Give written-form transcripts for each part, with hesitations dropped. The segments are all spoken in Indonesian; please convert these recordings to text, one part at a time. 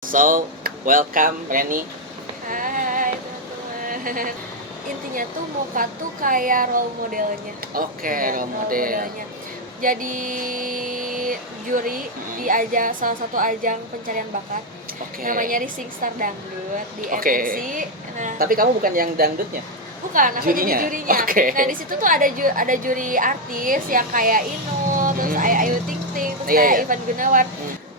So, welcome Reni. Hai teman-teman. Intinya tuh Moka tuh kayak role modelnya. Oke, Ya, role model. Jadi juri di Hmm. salah satu ajang pencarian bakat. Oke. Namanya Rising Star Dangdut di Oke. MNC. Nah, Tapi kamu bukan yang dangdutnya? bukan, aku jadi Jurinya? jurinya. Oke. Nah, di situ tuh ada juri artis yang kayak Inul, terus Ayu Ting Ting, terus Iya, kayak iya. Ivan Gunawan.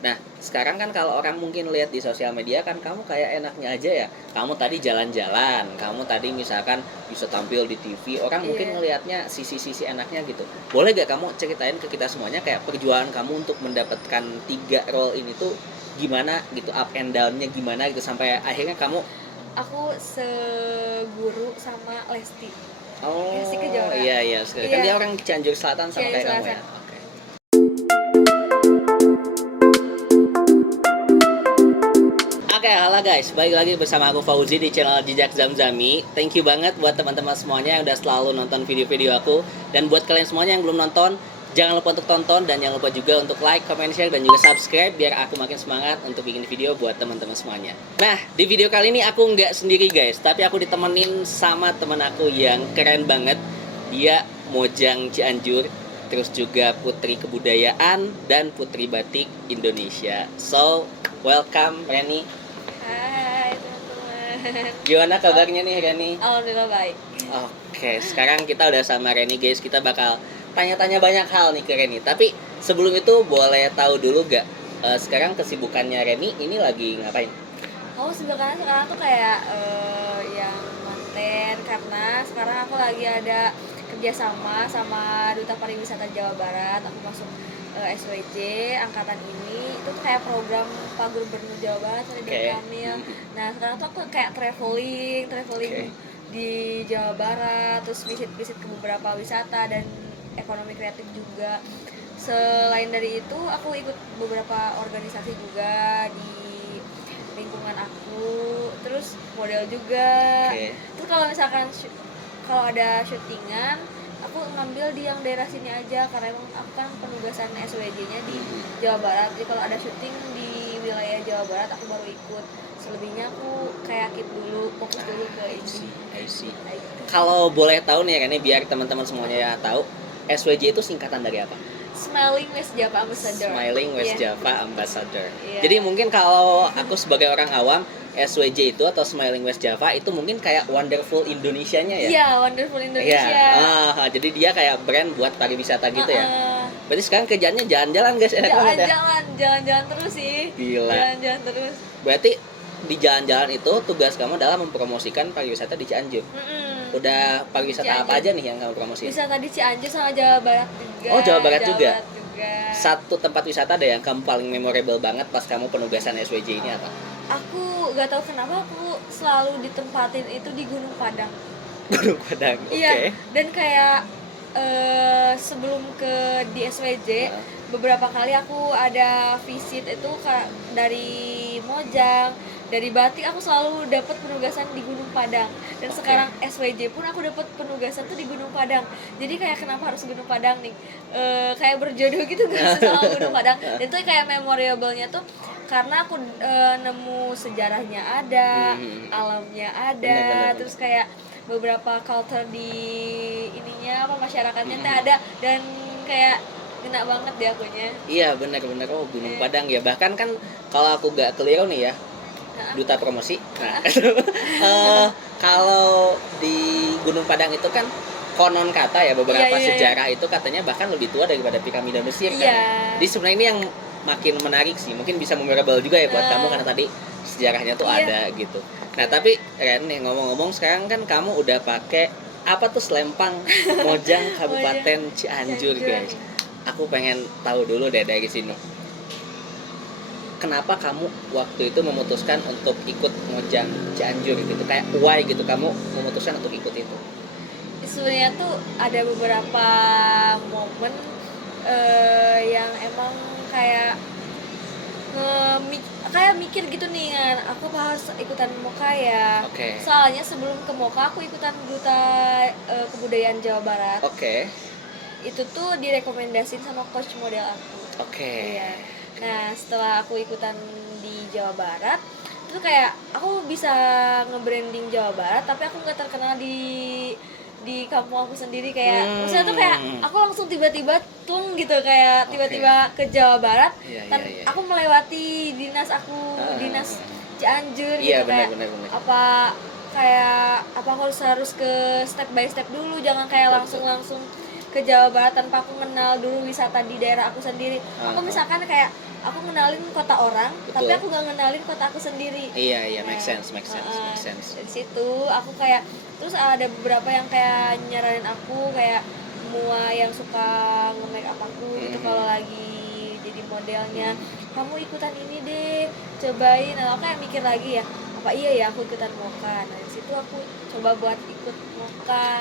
Nah, sekarang kan kalau orang mungkin lihat di sosial media kan kamu kayak enaknya aja ya. Kamu tadi jalan-jalan, kamu tadi misalkan bisa tampil di TV, orang mungkin Iya. ngelihatnya sisi-sisi enaknya gitu. Boleh gak kamu ceritain ke kita semuanya kayak perjuangan kamu untuk mendapatkan 3 role ini tuh gimana gitu, up and down-nya gimana gitu sampai akhirnya kamu Aku seguru sama Lesti. oh Lesti Kejora. iya kan Iya. dia orang Cianjur Selatan sama Cianjur kayak kamu ya. Selatan. Oke. Oke, halo guys, balik lagi bersama aku Fauzi di channel Jejak Zamzami. Thank you banget buat teman-teman semuanya yang udah selalu nonton video-video aku. Dan buat kalian semuanya yang belum nonton, jangan lupa untuk tonton dan jangan lupa juga untuk like, comment, share, dan juga subscribe biar aku makin semangat untuk bikin video buat teman-teman semuanya. Nah, di video kali ini aku nggak sendiri guys, tapi aku ditemenin sama teman aku yang keren banget. Dia Mojang Cianjur, terus juga putri kebudayaan dan putri batik Indonesia. So, welcome Reni. Hai teman-teman. Gimana kabarnya nih Reni? Alhamdulillah baik. Oke, sekarang kita udah sama Reni guys. Kita bakal tanya-tanya banyak hal nih ke Reni. Tapi sebelum itu boleh tahu dulu gak sekarang kesibukannya Reni ini lagi ngapain? Sekarang tuh kayak yang konten karena sekarang aku lagi ada kerjasama sama Duta Pariwisata Jawa Barat. Aku masuk SWJ angkatan ini. Itu tuh kayak program Pak Gubernur Jawa Barat Ridwan Kamil. Nah, sekarang tuh aku kayak traveling di Jawa Barat, terus visit ke beberapa wisata dan ekonomi kreatif juga. Selain dari itu, aku ikut beberapa organisasi juga di lingkungan aku, terus model juga. Terus kalau misalkan kalau ada syutingan, aku ngambil di yang daerah sini aja karena emang aku kan penugasan SWJ-nya di Jawa Barat. Jadi kalau ada syuting di wilayah Jawa Barat aku baru ikut. Selebihnya aku kayak keep dulu, fokus dulu ke ini. I see. Kalau boleh tahu nih Reni biar teman-teman semuanya tahu, SWJ itu singkatan dari apa? Smiling West Java Ambassador. Smiling West Yeah. Java Ambassador. Yeah. Jadi mungkin kalau aku sebagai orang awam, SWJ itu atau Smiling West Java itu mungkin kayak Wonderful Indonesianya ya? Iya, Wonderful Indonesia. Iya. Jadi dia kayak brand buat pariwisata gitu ya. Berarti sekarang kerjaannya jalan-jalan guys, enak banget ya. Jalan-jalan terus sih. Gila. Jalan-jalan terus. Berarti di jalan-jalan itu tugas kamu adalah mempromosikan pariwisata di Cianjur. Udah pariwisata Cianjur. apa aja nih yang kamu promosiin? Wisata di Cianjur sama Jawa Barat juga. Oh, Jawa Barat juga. Satu. Satu tempat wisata ada yang kamu paling memorable banget pas kamu penugasan SWJ ini apa? Aku gak tahu kenapa aku selalu ditempatin itu di Gunung Padang. Gunung Padang. Oke. Iya, dan kayak sebelum ke di SWJ beberapa kali aku ada visit itu dari Mojang, dari Batik, aku selalu dapat penugasan di Gunung Padang. Dan sekarang SWJ pun aku dapat penugasan tuh di Gunung Padang. Jadi kayak kenapa harus Gunung Padang nih? Kayak berjodoh gitu kan sama Gunung Padang. Dan itu kayak memorable-nya tuh karena aku nemu sejarahnya ada, alamnya ada, Bener. terus kayak beberapa culture di ininya apa masyarakatnya tuh ada, dan kayak kena banget deh akunya. Iya benar. Oh Gunung Padang ya. Bahkan kan kalau aku gak keliru nih ya, duta promosi. Nah, kalau di Gunung Padang itu kan konon kata ya beberapa sejarah itu katanya bahkan lebih tua daripada piramida Mesir kan. Jadi sebenarnya ini yang makin menarik sih. Mungkin bisa memorable juga ya buat kamu karena tadi sejarahnya tuh ada gitu. Nah tapi Ren nih ngomong-ngomong sekarang kan kamu udah pakai apa tuh selempang Mojang Kabupaten Cianjur guys. Aku pengen tahu dulu deh dari sini. Kenapa kamu waktu itu memutuskan untuk ikut Mojang Cianjur gitu? Kayak why gitu kamu memutuskan untuk ikut itu? Sebenarnya tuh ada beberapa momen yang emang kayak kayak mikir gitu nih kan, aku harus ikutan Moka ya. Soalnya sebelum ke Moka aku ikutan Duta Kebudayaan Jawa Barat. Itu tuh direkomendasiin sama coach model aku. Iya. Nah, setelah aku ikutan di Jawa Barat itu kayak aku bisa nge-branding Jawa Barat tapi aku nggak terkenal di kampung aku sendiri kayak maksudnya tuh kayak aku langsung tiba-tiba tung gitu kayak tiba-tiba ke Jawa Barat aku melewati dinas dinas Cianjur Iya, gitu kayak benar. apa aku harus ke step by step dulu, jangan kayak langsung ke Jawa Barat tanpa aku kenal dulu wisata di daerah aku sendiri. Aku misalkan kayak aku ngenalin kota orang, tapi aku gak ngenalin kota aku sendiri. Iya, make sense. Dari situ aku kayak terus ada beberapa yang kayak nyaranin aku kayak semua yang suka nge-make up aku gitu kalau lagi jadi modelnya, kamu ikutan ini deh, cobain. Nah, aku kayak mikir lagi ya, apa iya ya aku ikutan Moka. Nah, dari situ aku coba buat ikut Moka.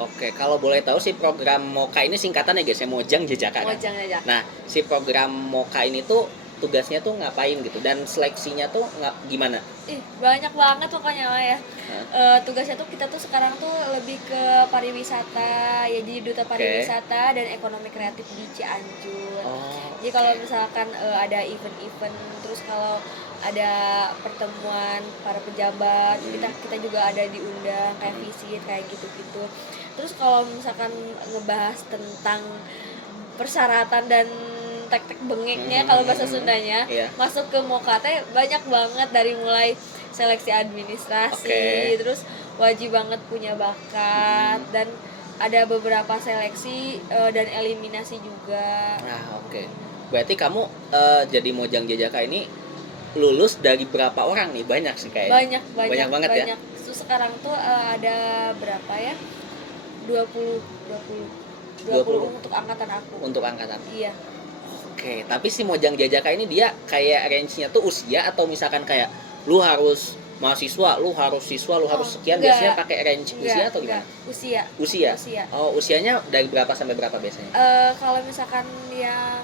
Oke. Kalau boleh tahu si program Moka ini singkatannya guys, ya Mojang Jejaka kan? Mojang Jejaka. Nah, si program Moka ini tuh tugasnya tuh ngapain gitu dan seleksinya tuh gimana? Banyak banget pokoknya ya. Tugasnya tuh kita tuh sekarang tuh lebih ke pariwisata ya, jadi duta pariwisata dan ekonomi kreatif di Cianjur. Jadi kalau misalkan ada event-event, terus kalau ada pertemuan para pejabat, kita juga ada diundang kayak visit kayak gitu-gitu. Terus kalau misalkan ngebahas tentang persyaratan dan tek-tek bengeknya kalau bahasa Sundanya, masuk ke Moka teh banyak banget dari mulai seleksi administrasi, terus wajib banget punya bakat dan ada beberapa seleksi dan eliminasi juga. Berarti kamu jadi Mojang Jejaka ini lulus dari berapa orang nih? Banyak sih kayaknya. Banyak banget ya. Terus sekarang tuh ada berapa ya? 20 untuk angkatan aku. Untuk angkatan. Iya. Oke, tapi si Mojang Jejaka ini dia kayak range-nya tuh usia atau misalkan kayak lu harus mahasiswa, lu harus siswa, lu harus sekian, biasanya pakai range usia atau gimana? Usia. Usianya dari berapa sampai berapa biasanya? Kalau misalkan yang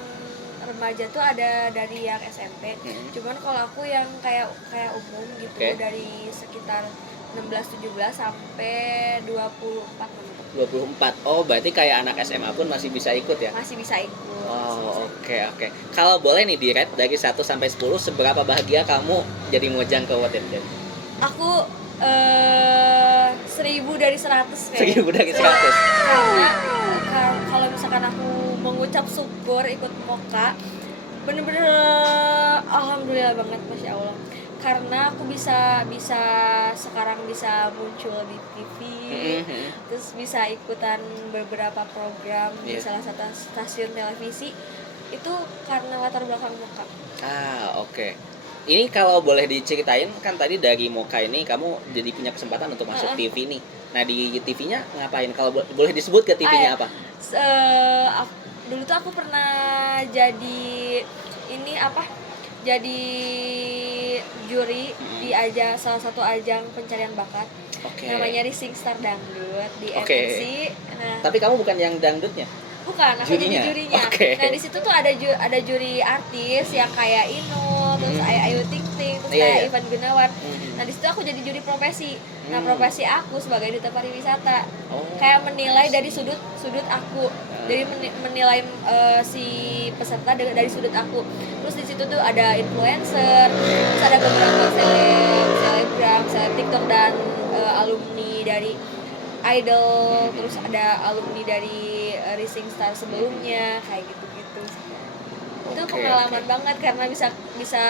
remaja tuh ada dari yang SMP. Cuman kalau aku yang kayak umum gitu dari sekitar 16-17 sampai 24 menit. 24. Oh, berarti kayak anak SMA pun masih bisa ikut ya? Masih bisa ikut. Oke. Kalau boleh nih di-rate dari 1 sampai 10, seberapa bahagia kamu jadi Mojang ke Waterden? Aku 1000 dari 100 kayaknya. 1000 dari 100. Karena kalau misalkan aku mengucap syukur ikut Moka, bener-bener alhamdulillah banget, Masya Allah. Karena aku bisa sekarang bisa muncul di TV, terus bisa ikutan beberapa program di salah satu stasiun televisi, itu karena latar belakang Moka. Oke. Ini kalau boleh diceritain, kan tadi dari Moka ini kamu jadi punya kesempatan untuk masuk TV nih. Nah, di TV-nya ngapain? Kalau boleh disebut ke TV-nya apa? Dulu tuh aku pernah jadi jadi juri di salah satu ajang pencarian bakat. Namanya Rising Star Dangdut di MNC. Nah, tapi kamu bukan yang dangdutnya? Bukan, aku jadi jurinya. Nah, di situ tuh ada juri artis yang kayak Inul, terus Ayu Ting Ting, terus kayak Ivan Gunawan. Nah, di situ aku jadi juri profesi. Nah, profesi aku sebagai duta pariwisata. Kayak menilai dari sudut aku. Jadi menilai si peserta dari sudut aku. Terus di situ tuh ada influencer, terus ada beberapa selebgram, TikTok dan alumni dari Idol, terus ada alumni dari Rising Star sebelumnya, kayak gitu-gitu. Itu pengalaman banget karena bisa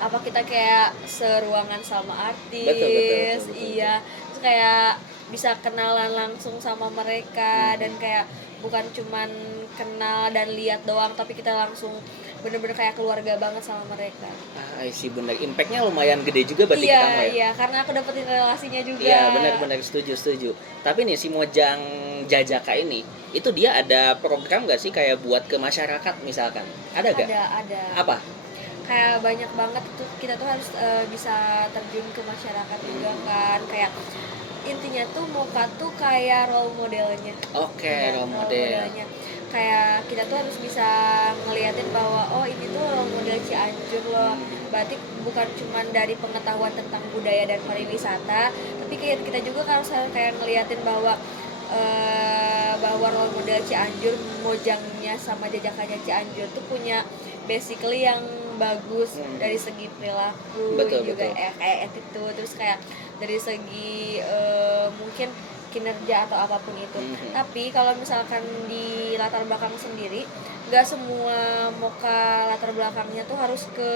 apa kita kayak seruangan sama artis. Betul. Iya. Terus kayak bisa kenalan langsung sama mereka dan kayak bukan cuman kenal dan lihat doang, tapi kita langsung bener-bener kayak keluarga banget sama mereka. Sih bener, impact-nya lumayan gede juga berarti ke kamu ya? Iya, karena aku dapetin relasinya juga. Iya, benar setuju. Tapi nih si Mojang Jejaka ini, itu dia ada program gak sih kayak buat ke masyarakat misalkan? Ada gak? Ada. Apa? Kayak banyak banget tuh, kita tuh harus bisa terjun ke masyarakat juga kan, kayak intinya tuh Moka tuh kayak role modelnya. Role modelnya. Kayak kita tuh harus bisa ngeliatin bahwa ini tuh role model Cianjur loh. Berarti bukan cuma dari pengetahuan tentang budaya dan pariwisata, tapi kita juga harus kayak ngeliatin bahwa role model Cianjur, Mojangnya sama Jejakanya Cianjur tuh punya basically yang bagus dari segi perilaku, Betul, juga betul. kayak attitude, terus kayak dari segi mungkin kinerja atau apapun itu. Tapi kalau misalkan di latar belakang sendiri, nggak semua moka latar belakangnya tuh harus ke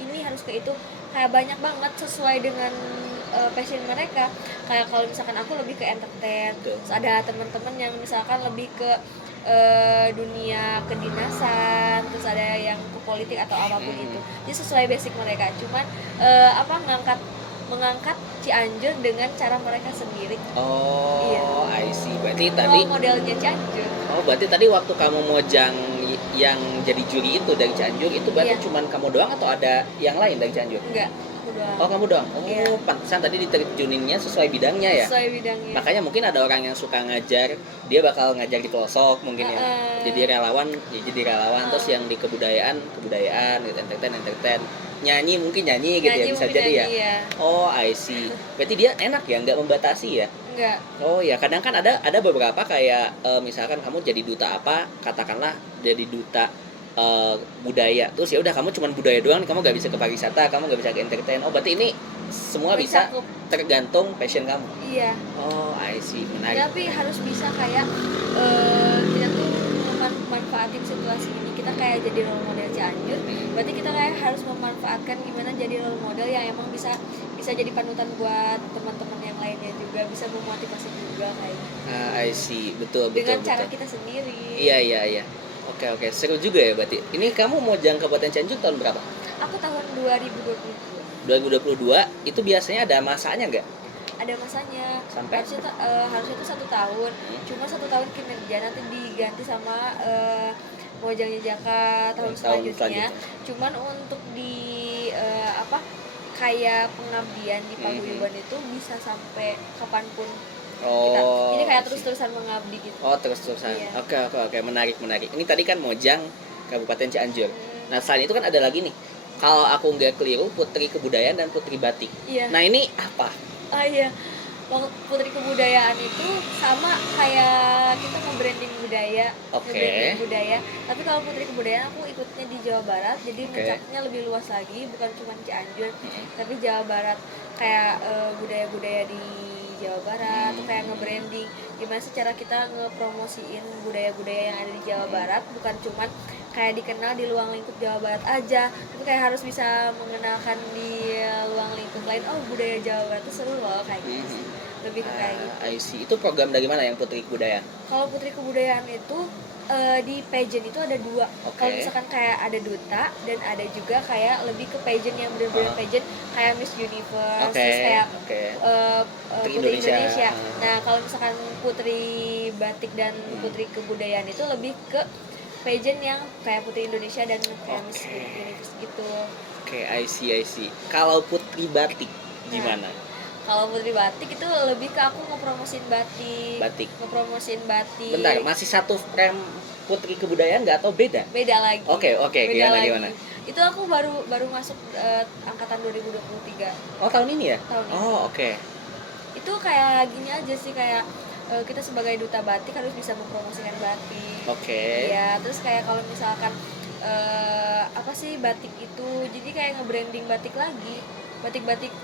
ini, harus ke itu. Kayak banyak banget sesuai dengan passion mereka. Kayak kalau misalkan aku lebih ke entertain, Betul. terus ada teman-teman yang misalkan lebih ke dunia kedinasan, terus ada yang ke politik atau apapun itu. Jadi sesuai basic mereka. Cuman mengangkat Cianjur dengan cara mereka sendiri. Iya. Oh, I see. Berarti tadi Role modelnya Cianjur. berarti tadi waktu kamu mojang yang jadi juri itu dari Cianjur itu berarti Iya. cuman kamu doang atau ada yang lain dari Cianjur? Enggak, aku doang. Oh, kamu doang. Oh, Iya. pantesan tadi diterjuninnya sesuai bidangnya ya. Sesuai bidangnya. Makanya mungkin ada orang yang suka ngajar, dia bakal ngajar di pelosok mungkin ya. Jadi relawan, ya jadi relawan. Terus yang di kebudayaan gitu, entertain. Nyanyi mungkin nyanyi gitu ya, bisa mungkin jadi ya. nyanyi, ya. Oh, I see. Berarti dia enak ya, nggak membatasi ya. Enggak. Oh ya, kadang kan ada beberapa kayak misalkan kamu jadi duta apa, katakanlah jadi duta budaya. Terus ya udah kamu cuman budaya doang, kamu nggak bisa ke pariwisata, kamu nggak bisa ke entertain. Oh, berarti ini semua bisa Mencakup. tergantung passion kamu. Iya. Oh, I see. Menarik. Tapi harus bisa kayak kita tuh memanfaatin situasi ini. Kita kayak jadi role model Cianjur. Berarti kita kayak harus memanfaatkan gimana jadi role model yang emang bisa jadi panutan buat teman-teman yang lainnya juga, bisa memotivasi juga kayak gitu. I see. Betul. Dengan cara kita sendiri. Iya. Oke. Seru juga ya berarti. Ini kamu mau jang Kabupaten Cianjur tahun berapa? Aku tahun 2022. 2022 itu biasanya ada masanya nggak? Ada masanya. Sampai? Harusnya itu 1 tahun. Cuma 1 tahun kinerja, nanti diganti sama Mojang Jaka tahun selanjutnya. Cuman untuk di kayak pengabdian di paguyuban itu bisa sampai kapanpun kita. Jadi kayak terus-terusan mengabdi gitu. Oh, terus-terusan. Iya. Oke. Menarik. Ini tadi kan Mojang Kabupaten Cianjur. Nah, selain itu kan ada lagi nih. Kalau aku nggak keliru, Putri Kebudayaan dan Putri Batik. Iya. Nah, ini apa? Oh iya. Putri Kebudayaan itu sama kayak kita nge-branding budaya, nge-branding budaya. Tapi kalau Putri Kebudayaan aku ikutnya di Jawa Barat, jadi mencapnya lebih luas lagi, bukan cuma Cianjur, tapi Jawa Barat. Kayak budaya-budaya di Jawa Barat, tuh kayak nge-branding. Gimana sih cara kita ngepromosiin budaya-budaya yang ada di Jawa Barat, bukan cuma kayak dikenal di luang lingkup Jawa Barat aja, tapi kayak harus bisa mengenalkan di luang lingkup lain. Oh, budaya Jawa Barat itu seru loh kayak gitu. Lebih ke kayak gitu. I see. Itu program dari mana yang Putri Kebudayaan? Kalau Putri Kebudayaan itu di pageant itu ada 2. Kalau misalkan kayak ada duta, dan ada juga kayak lebih ke pageant yang benar-benar pageant kayak Miss Universe, terus kayak Putri Indonesia. Nah, kalau misalkan Putri Batik dan Putri Kebudayaan itu lebih ke pageant yang kayak Putri Indonesia dan kayak Miss Universe gitu. Oke, I see. Kalau Putri Batik gimana? Kalau Putri Batik itu lebih ke aku ngepromosiin batik. Bentar, masih satu frame Putri Kebudayaan nggak atau beda? Beda lagi. Oke, gimana? Itu aku baru masuk angkatan 2023. Oh, tahun ini ya? Tahun ini. Oh, oke. Itu kayak gini aja sih, kayak kita sebagai duta batik harus bisa mempromosikan batik. Oke. Ya, terus kayak kalau misalkan apa sih batik itu, jadi kayak nge-branding batik lagi. Batik-batik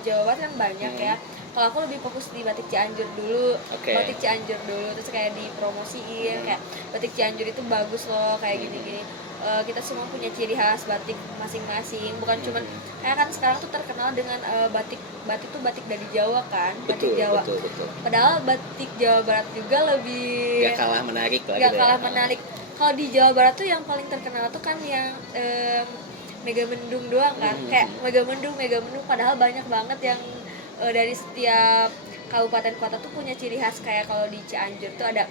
Jawa Barat kan banyak ya. Kalau aku lebih fokus di batik Cianjur dulu. Batik Cianjur dulu, terus kayak dipromosiin kayak batik Cianjur itu bagus loh, kayak gini-gini. Kita semua punya ciri khas batik masing-masing, bukan cuman kayak kan sekarang tuh terkenal dengan batik tuh batik dari Jawa kan, batik Jawa. Betul. Padahal batik Jawa Barat juga lebih Gak kalah menarik lagi. Gak kalah menarik. Kalau di Jawa Barat tuh yang paling terkenal tuh kan yang Megamendung doang kan, kayak Megamendung, padahal banyak banget yang dari setiap kabupaten kota tuh punya ciri khas. Kayak kalau di Cianjur tuh ada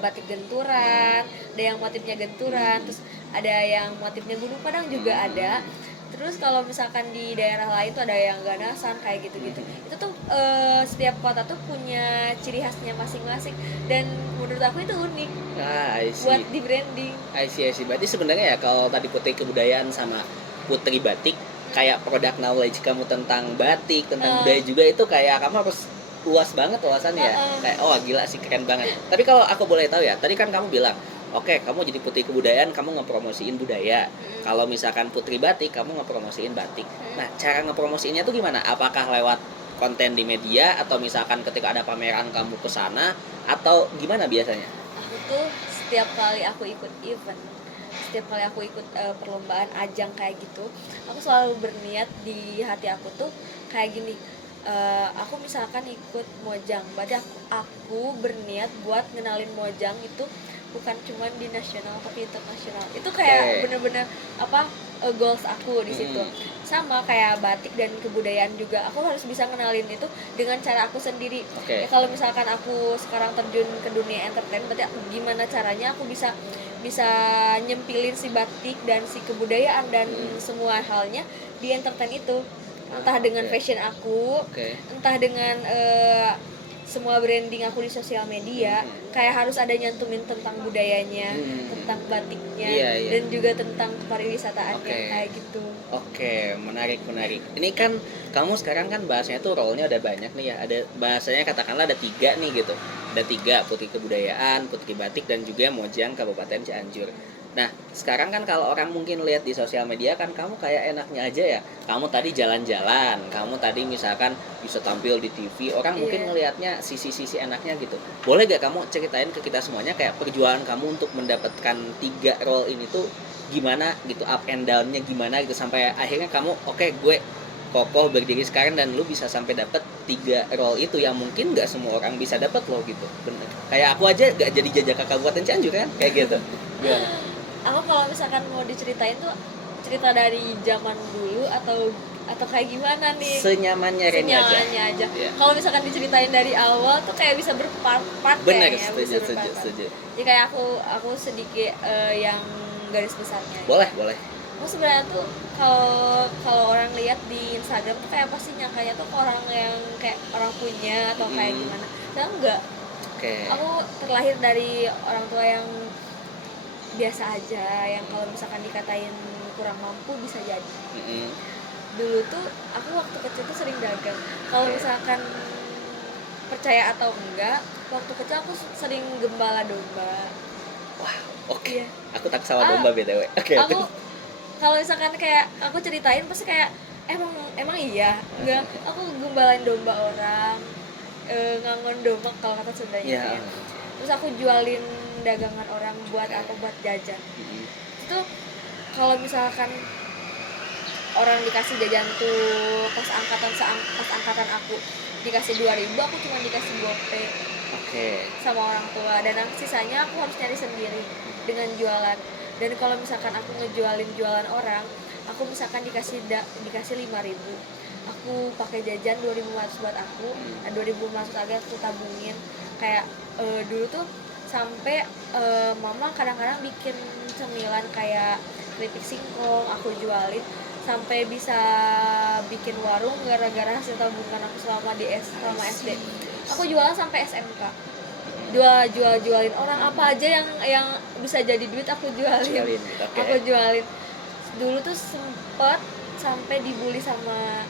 batik genturan, ada yang motifnya genturan, terus ada yang motifnya Gunung Padang juga ada. Terus kalau misalkan di daerah lain tuh ada yang ganasan kayak gitu-gitu. Itu tuh setiap kota tuh punya ciri khasnya masing-masing, dan menurut aku itu unik. I see. Buat di branding. I see. Berarti sebenarnya ya kalau tadi Putri Kebudayaan sama Putri Batik, kayak produk knowledge kamu tentang batik, tentang budaya juga itu kayak kamu harus luas banget wawasannya ya. Kayak gila sih, keren banget. Tapi kalau aku boleh tahu ya, tadi kan kamu bilang Oke, kamu jadi putri kebudayaan, kamu ngepromosiin budaya. Mm-mm. Kalau misalkan putri batik, kamu ngepromosiin batik. Mm-mm. Nah, cara ngepromosiinnya tuh gimana? Apakah lewat konten di media atau misalkan ketika ada pameran kamu ke sana atau gimana biasanya? Aku tuh setiap kali aku ikut event, setiap kali aku ikut perlombaan ajang kayak gitu, aku selalu berniat di hati aku tuh kayak gini. Aku misalkan ikut Mojang, berarti aku berniat buat ngenalin Mojang itu bukan cuma di nasional tapi internasional. Itu kayak Oke. bener-bener apa goals aku di situ. Sama kayak batik dan kebudayaan juga, aku harus bisa ngenalin itu dengan cara aku sendiri. Oke. Ya kalau misalkan aku sekarang terjun ke dunia entertain, berarti gimana caranya aku bisa bisa nyempilin si batik dan si kebudayaan dan semua halnya di entertain itu, entah dengan Oke. fashion aku, Oke. entah dengan semua branding aku di sosial media, kayak harus ada nyantumin tentang budayanya, tentang batiknya, Iya, iya. dan juga tentang pariwisataannya. Oke. Kayak gitu. Oke, menarik. Ini kan kamu sekarang kan bahasanya tuh role-nya udah banyak nih ya. Ada bahasanya katakanlah ada 3 nih gitu. Ada 3, putri kebudayaan, putri batik dan juga Mojang Kabupaten Cianjur. Nah, sekarang kan kalau orang mungkin lihat di sosial media kan kamu kayak enaknya aja ya. Kamu tadi jalan-jalan, kamu tadi misalkan bisa tampil di TV, orang mungkin Iya. ngelihatnya sisi-sisi enaknya gitu. Boleh gak kamu ceritain ke kita semuanya kayak perjuangan kamu untuk mendapatkan 3 role ini tuh gimana gitu, up and down-nya gimana gitu sampai akhirnya kamu oke, gue kokoh berdiri sekarang dan lu bisa sampai dapat 3 role itu yang mungkin nggak semua orang bisa dapat loh gitu. Bener. Kayak aku aja gak jadi jajak Kabupaten Cianjur kan kayak gitu. Gimana? Aku kalau misalkan mau diceritain tuh cerita dari zaman dulu atau kayak gimana nih? Senyamannya Reni aja. Senyamannya aja. Iya. Kalau misalkan diceritain dari awal tuh kayak bisa berpart-part Bener, kayaknya, bisa setuju. berpart-part. Jadi kayak aku sedikit yang garis besarnya. Boleh. Aku sebenarnya tuh kalau orang lihat di Instagram tuh kayak pasti nyangkanya tuh orang yang kayak orang punya atau kayak gimana. Saya enggak. Oke. Aku terlahir dari orang tua yang biasa aja, yang kalau misalkan dikatain kurang mampu bisa jadi. Dulu tuh aku waktu kecil tuh sering dagang. Kalau Oke. misalkan percaya atau enggak, waktu kecil aku sering gembala domba. Wah, oke. Iya. Aku tak salah domba BTW. Oke. Aku kalau misalkan kayak aku ceritain pasti kayak emang iya enggak, aku gembalain domba orang, ngangon domba kalau kata Sundanya. Iya. Ya. Terus aku jualin dagangan orang buat apa, buat jajan. Itu kalau misalkan orang dikasih jajan tuh pas angkatan aku dikasih 2.000, aku cuma dikasih gope Oke. sama orang tua, dan sisanya aku harus nyari sendiri dengan jualan. Dan kalau misalkan aku ngejualin jualan orang, aku misalkan dikasih 5.000, aku pakai jajan 2.500 buat aku, 2.500 lagi aku tabungin. Kayak dulu tuh sampai mama kadang-kadang bikin cemilan kayak keripik singkong aku jualin, sampai bisa bikin warung gara-gara hasil tabungan aku selama SD. Aku jualan sampai SMK. Jualin orang apa aja yang bisa jadi duit aku jualin. Oke. Aku jualin. Dulu tuh sempet sampai dibully sama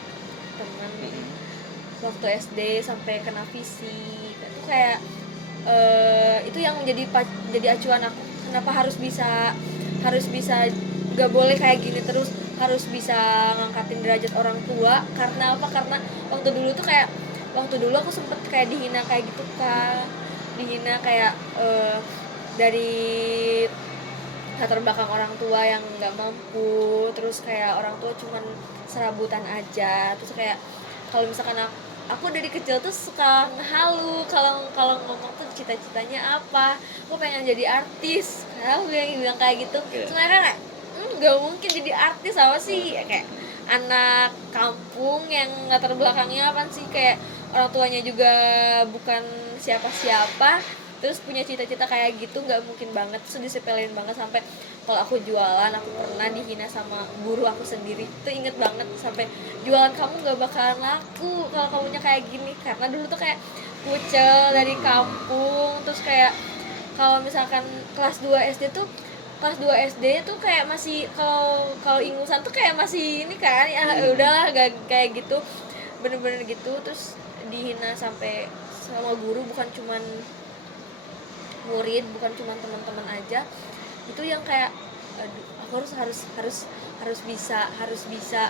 temen waktu SD, sampai kena fisik. Itu kayak itu yang jadi acuan aku, kenapa harus bisa gak boleh kayak gini terus, harus bisa ngangkatin derajat orang tua. Karena apa? Karena waktu dulu aku sempet kayak dihina kayak gitu kan, dihina kayak dari latar belakang orang tua yang nggak mampu, terus kayak orang tua cuman serabutan aja. Terus kayak kalau misalkan aku dari kecil tuh suka ngehalu kalau ngomong tuh cita-citanya apa, aku pengen jadi artis. Karena aku yang bilang kayak gitu. Sebenarnya kan nggak mungkin jadi artis, apa sih, kayak anak kampung yang latar belakangnya apa sih, kayak orang tuanya juga bukan siapa-siapa, terus punya cita-cita kayak gitu, nggak mungkin banget. Terus disepelein banget, sampai kalau aku jualan aku pernah dihina sama guru aku sendiri. Itu inget banget, sampai jualan kamu nggak bakalan laku kalau kamunya kayak gini. Karena dulu tuh kayak kucel dari kampung, terus kayak kalau misalkan kelas 2 SD tuh kayak masih, kalau ingusan tuh kayak masih ini kan ya, udahlah gak kayak gitu, bener-bener gitu. Terus dihina sampai sama guru, bukan cuman murid, bukan cuma teman-teman aja, itu yang kayak aduh, aku harus bisa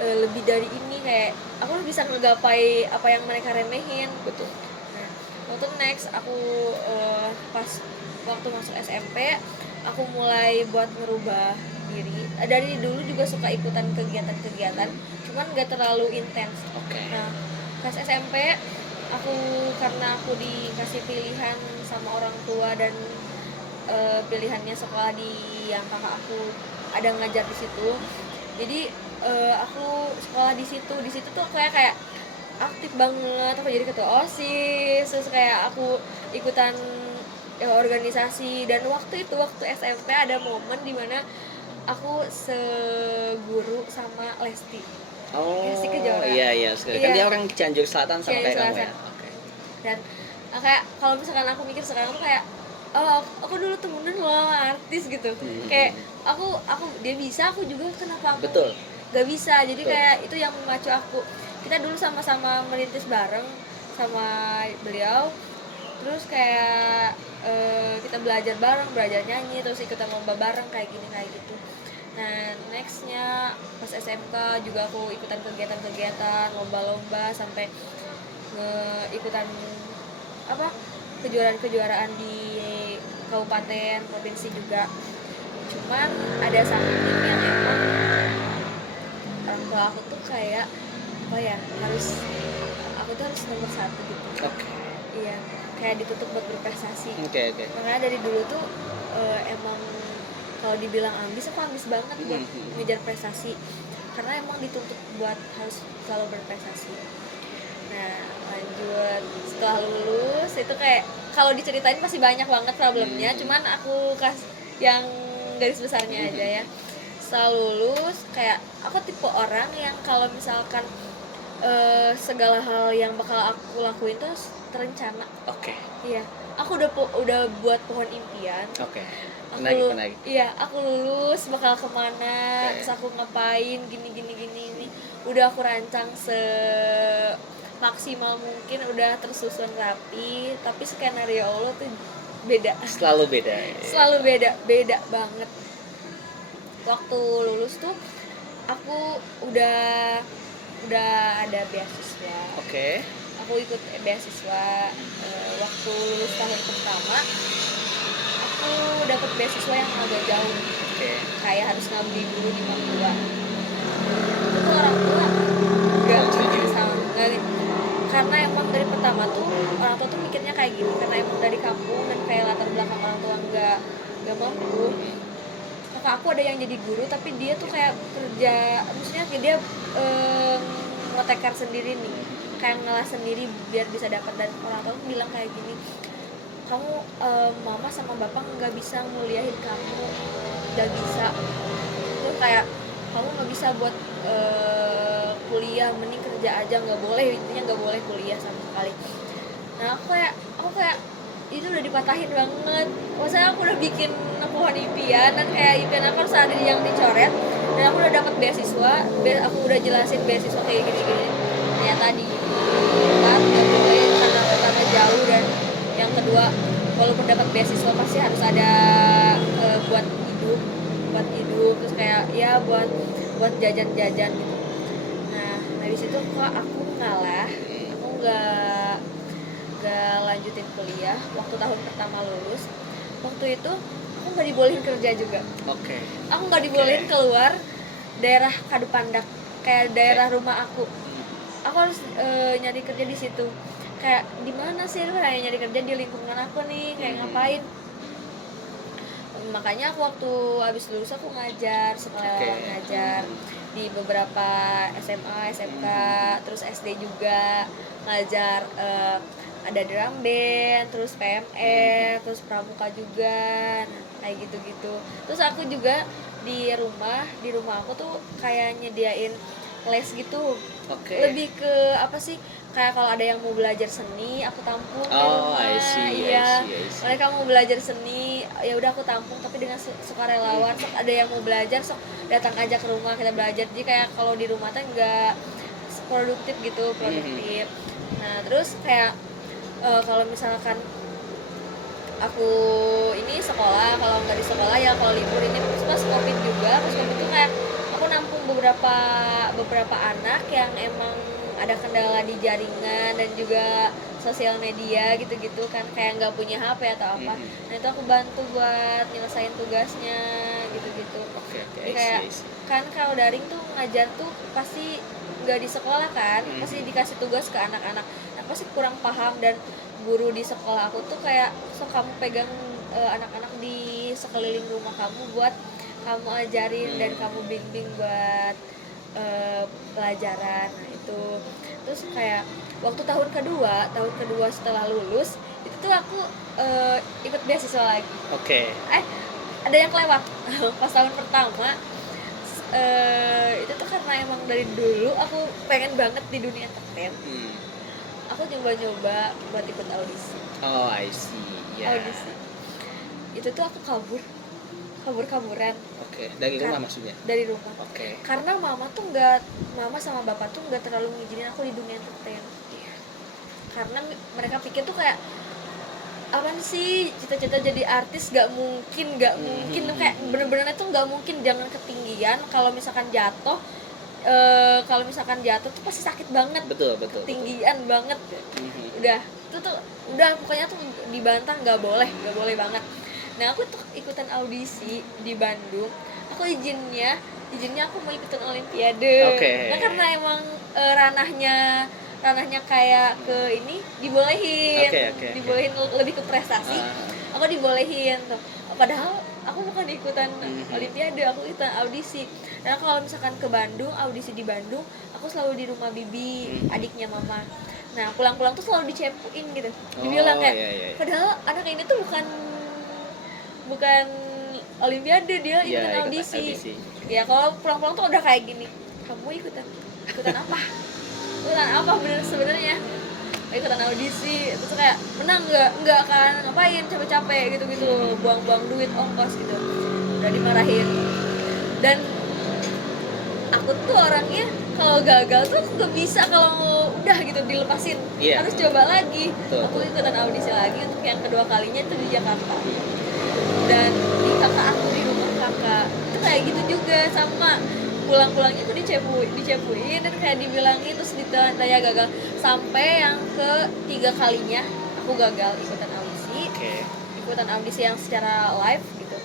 lebih dari ini, kayak aku harus bisa ngegapai apa yang mereka remehin. Betul. Nah, waktu next aku pas waktu masuk SMP aku mulai buat ngerubah diri. Dari dulu juga suka ikutan kegiatan-kegiatan, cuman gak terlalu intens. Oke. Nah, pas SMP aku karena aku dikasih pilihan sama orang tua dan pilihannya sekolah di yang kakak aku ada ngajar di situ, jadi aku sekolah di situ tuh kayak aktif banget. Aku jadi ketua OSIS, terus kayak aku ikutan organisasi. Dan waktu SMP ada momen dimana aku seguru sama Lesti. Oh, Lesti Kejora. iya sekali. Kan Iya. dia orang Cianjur Selatan sama Cianjur kayak kamu Selatan. ya. Oke. Dan kayak kalau misalkan aku mikir sekarang tuh kayak oh aku dulu temenan loh sama artis gitu. Kayak aku dia bisa, aku juga, kenapa aku Betul. gak bisa. Jadi Betul. kayak itu yang memacu aku. Kita dulu sama-sama merintis bareng sama beliau, terus kayak kita belajar bareng, belajar nyanyi, terus ikutan lomba bareng kayak gini kayak gitu. Nah nextnya pas SMK juga aku ikutan kegiatan-kegiatan, lomba-lomba, sampai ikutan kejuaraan-kejuaraan di kabupaten, provinsi juga. Cuman ada something yang emang orang tua aku tuh kayak aku tuh harus nomor 1 gitu. Oke. Iya, kayak ditutup buat berprestasi. Oke. Makanya dari dulu tuh emang kalau dibilang ambis, aku ambis banget buat ngejar prestasi, karena emang dituntut buat harus selalu berprestasi. Nah lanjut, setelah lulus itu kayak kalau diceritain pasti banyak banget problemnya, cuman aku yang garis besarnya aja ya. Setelah lulus kayak aku tipe orang yang kalau misalkan segala hal yang bakal aku lakuin tuh terencana. Oke. Iya, aku udah buat pohon impian. Oke. Aku Menarik. Iya, aku lulus bakal kemana, terus aku ngapain, gini. Udah aku rancang maksimal mungkin, udah tersusun rapi, tapi skenario Allah tuh beda. Selalu beda. Selalu beda banget. Waktu lulus tuh aku udah ada beasiswa. Oke. Aku ikut beasiswa waktu lulus tahun pertama. Aku dapat beasiswa yang agak jauh. Oke. Kayak harus ngabdi dulu di Papua. Itu orang tua nggak setuju sama, karena emang dari pertama tuh orang tua tuh mikirnya kayak gini, karena emang dari kampung dan kayak latar belakang orang tua nggak mampu. Kakak aku ada yang jadi guru, tapi dia tuh kayak kerja, maksudnya dia ngotekar sendiri nih, kayak ngelas sendiri biar bisa dapat. Dan orang tua tuh bilang kayak gini, kamu mama sama bapak nggak bisa nguliahin kamu, nggak bisa. Terus kayak kamu nggak bisa buat kuliah, mending kerja aja, nggak boleh, intinya nggak boleh kuliah sama sekali. Nah aku kayak itu udah dipatahin banget. Maksudnya aku udah bikin pohon impian, dan kayak impian aku harus ada yang dicoret, dan aku udah dapat beasiswa, aku udah jelasin beasiswa kayak gini. Ternyata nggak boleh, karena pertama jauh, dan yang kedua walaupun dapat beasiswa pasti harus ada buat hidup, terus kayak ya buat jajan-jajan gitu. Nah dari situ kok aku ngalah, aku nggak lanjutin kuliah. Waktu tahun pertama lulus, waktu itu aku nggak dibolehin kerja juga. Oke. Aku nggak dibolehin keluar daerah Kadupandak, kayak daerah rumah aku. Aku harus nyari kerja di situ. Kayak di mana sih lu kayak nyari kerja di lingkungan aku nih, kayak ngapain? Makanya aku waktu habis lulus aku ngajar, ngajar di beberapa SMA, SMK, terus SD juga ngajar, ada drum band, terus PMR, terus pramuka juga, kayak gitu-gitu. Terus aku juga di rumah aku tuh kayak nyediain les gitu. Lebih ke apa sih, kayak kalau ada yang mau belajar seni aku tampung di rumah. I see. Mereka mau belajar seni, ya udah aku tampung, tapi dengan sukarelawan. Sok ada yang mau belajar, sok datang aja ke rumah, kita belajar. Jadi kayak kalau di rumah tuh nggak produktif. Nah terus kayak kalau misalkan aku ini sekolah, kalau nggak di sekolah ya kalau libur ini pas covid juga, pas covid itu kayak aku nampung beberapa anak yang emang ada kendala di jaringan dan juga sosial media gitu-gitu kan, kayak nggak punya HP atau apa. Nah itu aku bantu buat nyelesain tugasnya gitu-gitu. Oke, Jadi kayak kan kalau daring tuh ngajar tuh pasti nggak di sekolah kan, pasti dikasih tugas ke anak-anak, nah pasti kurang paham. Dan guru di sekolah aku tuh kayak, so kamu pegang anak-anak di sekeliling rumah kamu buat kamu ajarin dan kamu bimbing buat pelajaran. Nah itu terus kayak waktu tahun kedua setelah lulus itu tuh aku ikut beasiswa lagi. Oke. Ada yang kelewat. Pas tahun pertama itu tuh karena emang dari dulu aku pengen banget di dunia entertain. Aku nyoba-nyoba buat ikut audisi. Oh, I see. Yeah. Audisi itu tuh aku kabur-kaburan. Oke, dari rumah maksudnya? Dari rumah. Oke. Karena mama sama bapak tuh nggak terlalu ngizinin aku di dunia entertain. Iya. Karena mereka pikir tuh kayak, apaan sih cita-cita jadi artis, nggak mungkin tuh kayak bener-bener itu nggak mungkin, jangan ketinggian, kalau misalkan jatuh tuh pasti sakit banget. Betul. Ketinggian banget. Udah pokoknya tuh dibantah, nggak boleh banget. Nah aku tuh ikutan audisi di Bandung, aku izinnya aku mau ikutan Olimpiade. Okay. Nah karena emang ranahnya kayak ke ini dibolehin. Dibolehin lebih ke prestasi. Aku dibolehin tuh. Padahal aku bukan ikutan Olimpiade, aku ikutan audisi. Nah kalau misalkan ke Bandung, audisi di Bandung, aku selalu di rumah bibi, adiknya mama. Nah pulang-pulang tuh selalu dicepuin gitu. Dibilang kayak, iya. Padahal anak ini tuh bukan Olimpiade, dia ikutan audisi. Ya kalau pulang-pulang tuh udah kayak gini, kamu ikutan apa? Ikutan apa bener sebenarnya? Ikutan audisi. Terus kayak menang nggak kan, ngapain capek-capek gitu, buang-buang duit ongkos gitu. Udah dimarahin. Dan aku tuh orangnya kalau gagal tuh gak bisa, kalau udah gitu dilepasin, harus coba lagi. Aku ikutan audisi lagi untuk yang kedua kalinya itu di Jakarta. Dan di rumah kakak itu kayak gitu juga, sama pulang-pulangnya tuh dicepuin dan kayak dibilangin, terus ditanya gagal. Sampai yang ketiga kalinya aku gagal ikutan audisi yang secara live gitu.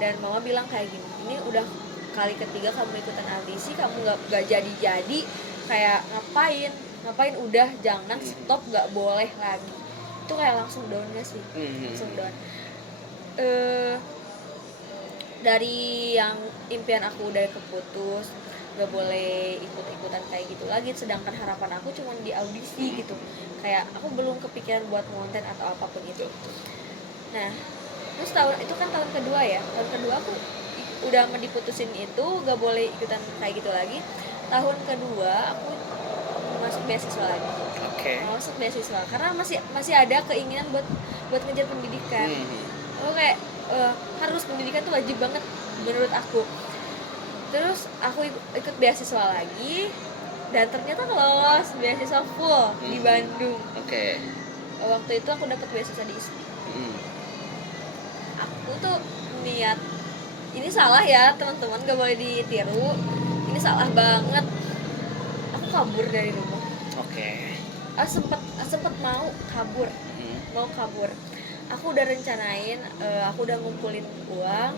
Dan mama bilang kayak gini, ini udah kali ketiga kamu ikutan audisi, kamu nggak jadi, kayak ngapain, udah jangan, stop, nggak boleh lagi. Itu kayak langsung down gak sih? Langsung down. Dari yang impian aku udah keputus, nggak boleh ikut-ikutan kayak gitu lagi, sedangkan harapan aku cuma di audisi gitu. Kayak aku belum kepikiran buat konten atau apapun itu. Nah terus tahun kedua aku udah diputusin itu nggak boleh ikutan kayak gitu lagi. Tahun kedua aku masuk beasiswa lagi. Masuk beasiswa karena masih ada keinginan buat ngejar pendidikan. Aku kayak harus pendidikan tuh wajib banget menurut aku. Terus aku ikut beasiswa lagi dan ternyata lolos beasiswa full di Bandung. Waktu itu aku dapat beasiswa di ISPI. Aku tuh niat, ini salah ya teman-teman, gak boleh ditiru, ini salah banget. Aku kabur dari rumah. Sempet mau kabur. Aku udah rencanain, aku udah ngumpulin uang,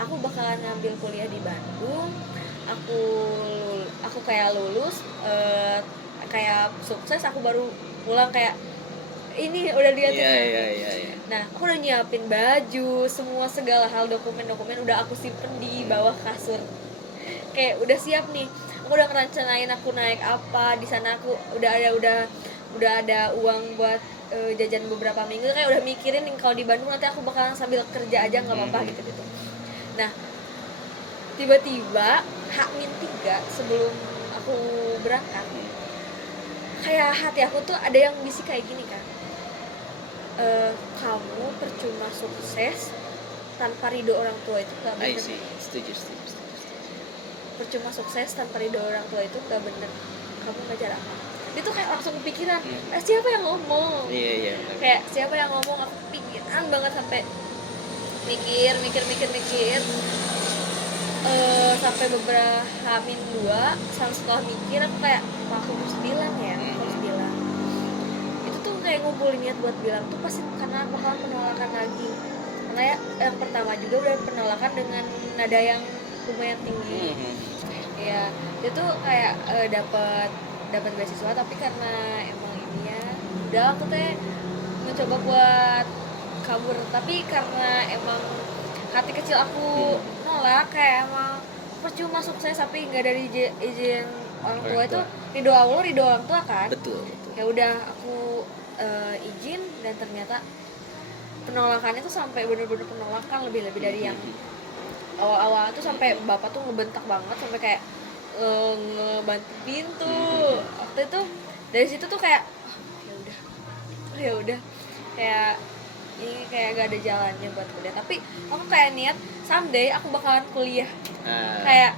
aku bakalan ngambil kuliah di Bandung. Aku kayak lulus, kayak sukses, aku baru pulang kayak ini udah diatur. Iya. Nah, aku udah nyiapin baju, segala hal, dokumen udah aku simpen di bawah kasur. Kayak udah siap nih. Aku udah ngerencanain aku naik apa, di sana aku udah ada uang buat jajan beberapa minggu. Kayak udah mikirin nih kalau di Bandung nanti aku bakalan sambil kerja aja nggak apa-apa gitu. Nah, tiba-tiba H-3 sebelum aku berangkat, kayak hati aku tuh ada yang bisik kayak gini kan, kamu percuma sukses tanpa ridho orang tua itu gak bener. Setuju. Percuma sukses tanpa ridho orang tua itu gak bener. Kamu ngajar apa? dia tuh kayak langsung kepikiran, siapa yang ngomong, Iya iya. Benar. kayak siapa yang ngomong, aku kepikiran banget sampai mikir sampai beberapa hamin 2 setelah mikir aku kayak aku harus bilang ya, aku harus bilang. Itu tuh kayak ngumpulin niat buat bilang tuh pasti karena bakalan penolakan lagi, karena ya yang pertama juga udah penolakan dengan nada yang lumayan tinggi. Ya dia tuh kayak dapat beasiswa, tapi karena emang ini ya udah aku teh mencoba buat kabur, tapi karena emang hati kecil aku nolak, kayak emang percuma sukses tapi nggak dari izin orang tua. Itu ridho Allah, ridho orang tua kan. Betul. Ya udah aku izin, dan ternyata penolakannya tuh sampai bener-bener penolakan lebih dari yang awal-awal tuh, sampai bapak tuh ngebentak banget, sampai kayak ngebantu pintu. Waktu itu dari situ tuh kayak ya udah kayak ini kayak gak ada jalannya buat kuliah, tapi aku kayak niat someday aku bakalan kuliah. Kayak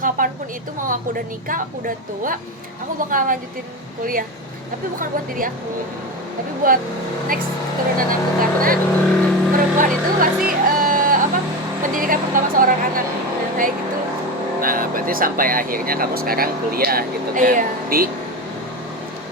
kapanpun itu, mau aku udah nikah, aku udah tua, aku bakalan lanjutin kuliah, tapi bukan buat diri aku, tapi buat next keturunan aku, karena perempuan itu pasti pendidikan pertama seorang anak, kayak gitu. Nah, berarti sampai akhirnya kamu sekarang kuliah gitu kan? Iya. Di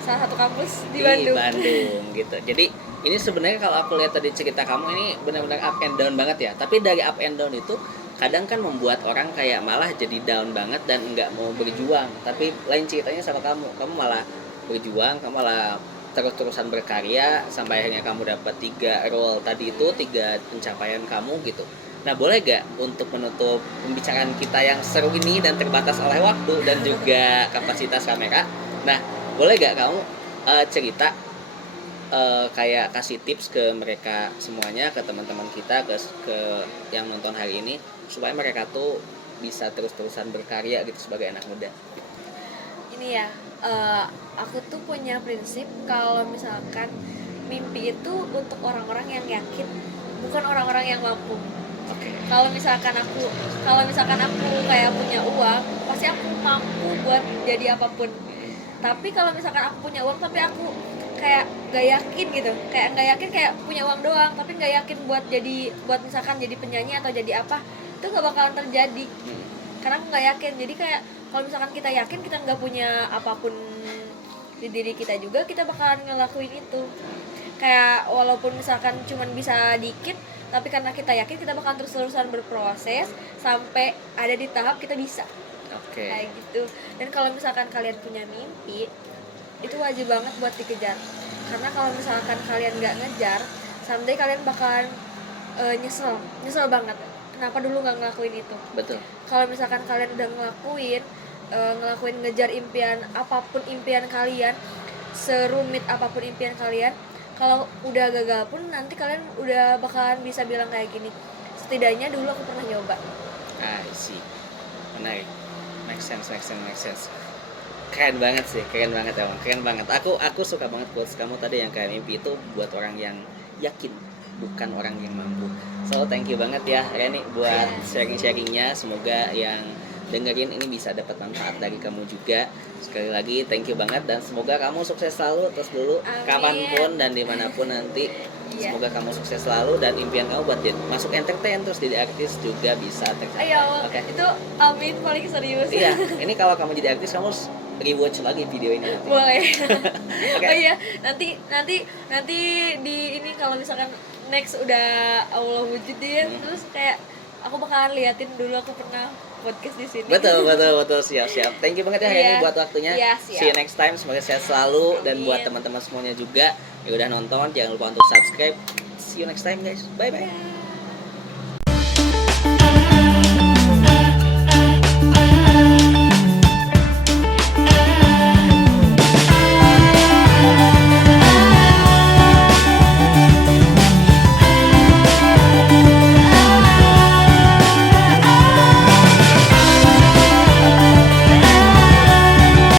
salah satu kampus di Bandung gitu. Jadi ini sebenarnya kalau aku lihat tadi cerita kamu ini benar-benar up and down banget ya. Tapi dari up and down itu kadang kan membuat orang kayak malah jadi down banget dan nggak mau berjuang. Tapi lain ceritanya sama kamu malah berjuang, kamu malah terus-terusan berkarya sampai akhirnya kamu dapat 3 role tadi itu, 3 pencapaian kamu gitu. Nah, boleh gak untuk menutup pembicaraan kita yang seru ini dan terbatas oleh waktu dan juga kapasitas kamera? Nah, boleh gak kamu cerita kayak kasih tips ke mereka semuanya, ke teman-teman kita, ke yang nonton hari ini, supaya mereka tuh bisa terus-terusan berkarya gitu sebagai anak muda? Ini ya, aku tuh punya prinsip kalau misalkan mimpi itu untuk orang-orang yang yakin, bukan orang-orang yang mampu. Kalau misalkan aku kayak punya uang, pasti aku mampu buat jadi apapun. Tapi kalau misalkan aku punya uang tapi aku kayak gak yakin gitu, kayak punya uang doang tapi gak yakin buat misalkan jadi penyanyi atau jadi apa, itu gak bakalan terjadi karena aku gak yakin. Jadi kayak kalau misalkan kita yakin kita gak punya apapun di diri kita juga, kita bakalan ngelakuin itu. Kayak walaupun misalkan cuman bisa dikit, tapi karena kita yakin kita bakalan terus-terusan berproses sampai ada di tahap kita bisa. Kayak gitu. Dan kalau misalkan kalian punya mimpi, itu wajib banget buat dikejar. Karena kalau misalkan kalian nggak ngejar, someday kalian bakalan nyesel banget. Kenapa dulu nggak ngelakuin itu? Betul. Kalau misalkan kalian udah ngelakuin ngejar impian apapun, impian kalian, serumit apapun impian kalian, kalau udah gagal pun nanti kalian udah bakalan bisa bilang kayak gini, setidaknya dulu aku pernah nyoba. I see. Menarik. Make sense. Keren banget emang, keren banget. Aku suka banget quotes kamu tadi yang kayak mimpi itu buat orang yang yakin, bukan orang yang mampu. So thank you banget ya Reni buat sharing-sharingnya. Semoga yang dengerin ini bisa dapat manfaat dari kamu juga. Sekali lagi thank you banget, dan semoga kamu sukses selalu terus dulu. Amin. Kapanpun dan dimanapun nanti. Semoga kamu sukses selalu dan impian kamu buat masuk entertain terus jadi artis juga bisa tercapai. Oke. Itu amin paling serius. Iya, ini kalau kamu jadi artis kamu harus rewatch lagi video ini nanti. Boleh. Okay. Oh iya, nanti di ini kalau misalkan next udah Allah wujud ya, terus kayak aku bakalan liatin dulu aku pernah podcast di sini. Betul, siap. Thank you banget ya Reni buat waktunya. See you next time, semoga sehat selalu. Dan buat teman-teman semuanya juga yang udah nonton, jangan lupa untuk subscribe. See you next time guys. Bye.